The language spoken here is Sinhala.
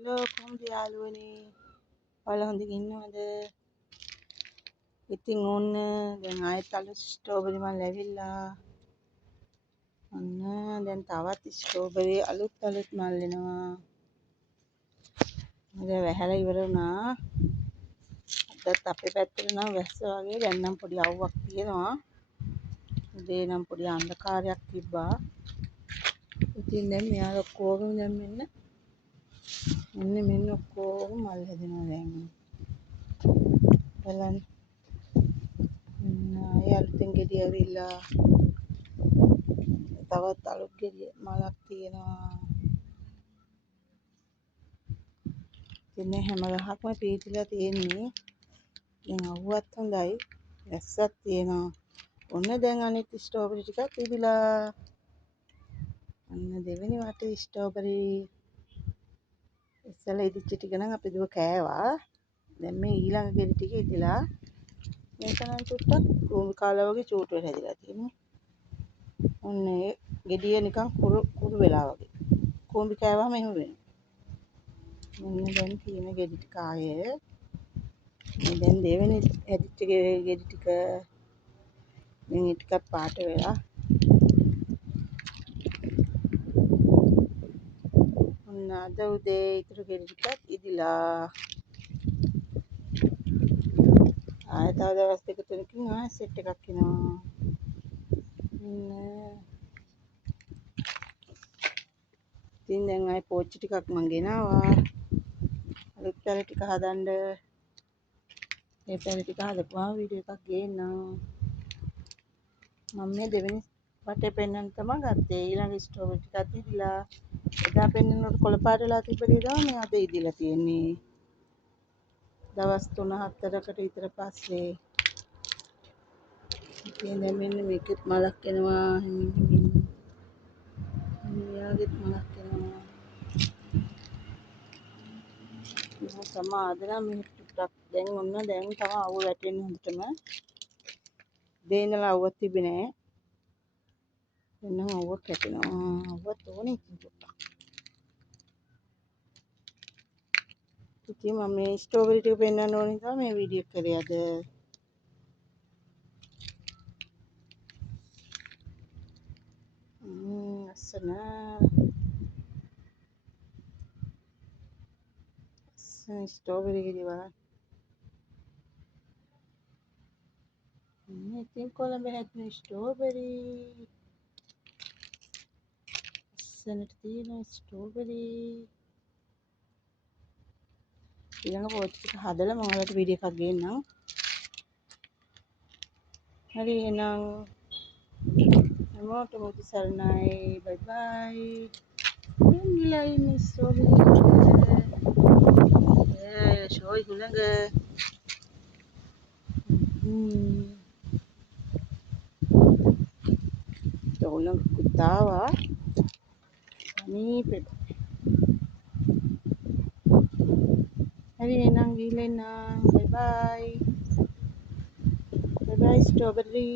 හලෝ කොහොමද යාළුවනේ? ඔයාලා හොඳින් ඉන්නවද? ඉතින් ඕන්න දැන් ආයෙත් අලුත් ස්ට්‍රෝබෙරි මල් ඇවිල්ලා. ඔන්න දැන් තවත් ස්ට්‍රෝබෙරි අලුත් මල් එනවා. දැන් වැහැලා ඉවර වුණා. අදත් අපේ පැත්තට නම් වැස්ස වගේ දැන් නම් පොඩි අවුවක් තියෙනවා. උදේ නම් පොඩි අන්ධකාරයක් තිබ්බා. ඉතින් දැන් මෙයාලා ඔක්කොම දැන් මෙන්න ඔක්කොම මල් හැදෙනවා දැන්. බලන්න. ආයෙ අලුතෙන් ගෙඩි ඇවිල්ලා. තවත් අලුත් ගෙඩි මලක් තියෙනවා. ඉතින් හැම ගහක්ම පීතිලා තියෙන්නේ. දැන් අවුවත් හොඳයි. වැස්සක් තියෙනවා. ඔන්න දැන් අනිත් ස්ට්‍රෝබෙරි ටිකක් ඉදිලා. අන්න දෙවෙනි වටේ ස්ට්‍රෝබෙරි. ඉස්සෙල්ලා ඉදිච්ච ටික නම් අපි දුව කෑවා. දැන් මේ ඊළඟ ගෙඩි ටික ඉදිලා. මේක නම් චුට්ටක් කූඹි කාලා වගේ චූට් වෙලා හැදිලා තියෙනවා. ඔන්න ඒ ගෙඩිය නිකන් කුරු වෙලා වගේ. කූඹි කෑවම එහෙම වෙනවා. මෙන්න දැන් තියෙන ගෙඩි ටික ආයේ. මේ දැන් දෙවෙනි හැදිච්ච ගෙඩි ටික. දැන් ඒ ටිකක් පාට වෙලා. ඔන්න අද උදේ ඊටු ගෙඩි ටිකක් ඉදිලා. ආයෙ තව දවස් දෙක තුනකින් ආයෙ සෙට් එකක් එනවා. ඉතින් දැන් ආයෙ පෝච්චි ටිකක් මං ගෙනාවා. අලුත් පැල ටික හදන්න. මේ පැල ටික හදපුවාම වීඩියෝ එකක් ගේන්නම්. මම මේ දෙවෙනි වටේ පෙන්නන්න තමයි ගත්තේ. ඊළඟ ස්ට්‍රෝබෙරි ටිකක් ඉදිලා. එදා පෙන්නනකොට කොළ පාට වෙලා තිබ්බ දේ තමයි අද ඉදිලා තියෙන්නේ. දවස් 3-4කට විතර පස්සේ. ඉතින් දැන් මෙන්න මේකෙත් මලක් එනවා. මෙයාගෙත් මලක් එනවා. මම සමාදනම් මේ ටිකක් දැන් ඔන්න දැන් තමයි අවුව වැටෙන්නේ හොඳටම. දෙන්නලා අවුවක් තිබුණේ නෑ. එන්නම් අවුවක් වැටෙනවා. අවුවක් ඕනේ ඉතින්. ඉතින් මම මේ ස්ට්‍රෝබෙරි ටික පෙන්වන්න ඕන නිසා මේ වීඩියෝ එක කරේ අද. අස්සන ස්ට්‍රෝබෙරි ගෙඩි බලන්න. ඉතින් කොළඹ හැදෙන ස්ට්‍රෝබෙරි. අස්සනට තියෙන ස්ට්‍රෝබෙරි. ඊළඟ පෝච්චි ටික හදලා මම ඔයාලට වීඩියෝ එකක් ගේන්නම්. හරි එහෙනම් හැමෝටම සරණයි. බයි බයි. ඉංගිලා ඉන්නේ ස්ට්‍රෝබෙරි. ෂෝයි හුළඟ. හුළඟ කුත්තාවා. සමීපෙට. හරි එහෙනම් ගිහලා එන්නම්. බයි බයි. බයි බයි ස්ට්‍රෝබෙරි.